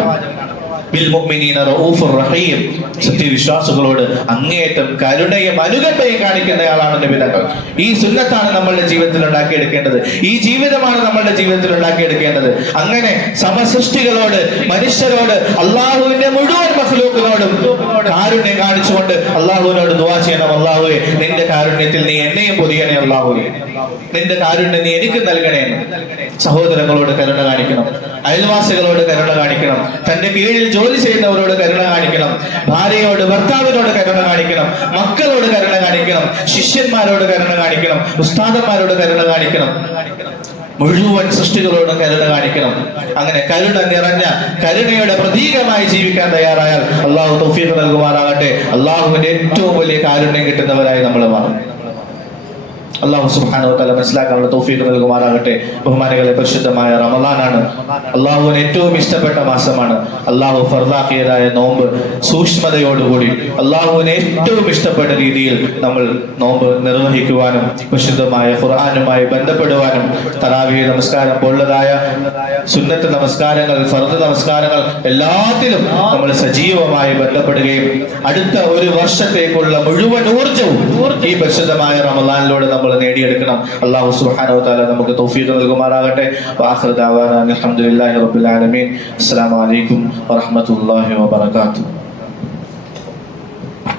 സത്യവിശ്വാസികളോട് അങ്ങേയറ്റം കരുണയും അനുകമ്പയും കാണിക്കുന്നയാളാണ് നബിതാക്കൾ ഈ സുന്നത്താണ് നമ്മളുടെ ജീവിതത്തിൽ ഉണ്ടാക്കിയെടുക്കേണ്ടത്. ഈ ജീവിതമാണ് നമ്മളുടെ ജീവിതത്തിൽ ഉണ്ടാക്കിയെടുക്കേണ്ടത്. അങ്ങനെ സമസൃഷ്ടികളോട് മനുഷ്യരോട് അള്ളാഹുവിന്റെ മുഴുവൻ മഹ്ലൂക്കിനോടും കാരുണ്യം കാണിച്ചുകൊണ്ട് അള്ളാഹുവിനോട് ദുവാ ചെയ്യണം. അള്ളാഹുവെ നിന്റെ കാരുണ്യത്തിൽ നീ എന്നെയും പൊതിയണേ അള്ളാഹുവെ. നിന്റെ കാരുണ്യം നീ എനിക്ക് നൽകണേ. സഹോദരങ്ങളോട് കരുണ കാണിക്കണം. അയൽവാസികളോട് കരുണ കാണിക്കണം. തന്റെ കീഴിൽ ജോലി ചെയ്യുന്നവരോട് കരുണ കാണിക്കണം. ഭാര്യയോട് ഭർത്താവിനോട് കരുണ കാണിക്കണം. മക്കളോട് കരുണ കാണിക്കണം. ശിഷ്യന്മാരോട് കരുണ കാണിക്കണം. ഉസ്താദന്മാരോട് കരുണ കാണിക്കണം. മുഴുവൻ സൃഷ്ടികളോട് കരുണ കാണിക്കണം. അങ്ങനെ കരുണ നിറഞ്ഞ കരുണയുടെ പ്രതീകമായി ജീവിക്കാൻ തയ്യാറായാൽ അള്ളാഹു തൗഫീഖ് നൽകുമാറാകട്ടെ. അള്ളാഹുവിന്റെ ഏറ്റവും വലിയ കാരുണ്യം കിട്ടുന്നവരായി നമ്മൾ മാറും. അള്ളാഹു സുബ്ഹാനഹു തല മനസ്സിലാക്കാനുള്ള തോഫീക്ക് നൽകുമാറാകട്ടെ. ബഹുമാനികളെ പരിശുദ്ധമായ റമദാനാണ് അള്ളാഹുവിന് ഏറ്റവും ഇഷ്ടപ്പെട്ട മാസമാണ് അള്ളാഹു ഫർദാക്കിയതായ നോമ്പ്. സൂക്ഷ്മതയോടുകൂടി അള്ളാഹുവിന് ഏറ്റവും ഇഷ്ടപ്പെട്ട രീതിയിൽ നമ്മൾ നോമ്പ് നിർവഹിക്കുവാനും പരിശുദ്ധമായ ഖുർആാനുമായി ബന്ധപ്പെടുവാനും തറാവി നമസ്കാരം പോലുള്ളതായ സുന്നത്ത് നമസ്കാരങ്ങൾ ഫർദ് നമസ്കാരങ്ങൾ എല്ലാത്തിലും നമ്മൾ സജീവമായി ബന്ധപ്പെടുകയും അടുത്ത ഒരു വർഷത്തേക്കുള്ള മുഴുവൻ ഊർജവും ഈ പരിശുദ്ധമായ റമദാനിലൂടെ നമ്മൾ നേടിയെടുക്കണം. അള്ളാഹു സുബ്ഹാനഹു തആല നമുക്ക് തൗഫീഖ് നൽകുമാറാകട്ടെ. അൽഹംദുലില്ലാഹി റബ്ബിൽ ആലമീൻ. അസ്സലാമു അലൈക്കും വറഹ്മത്തുള്ളാഹി വബറകാതുഹു.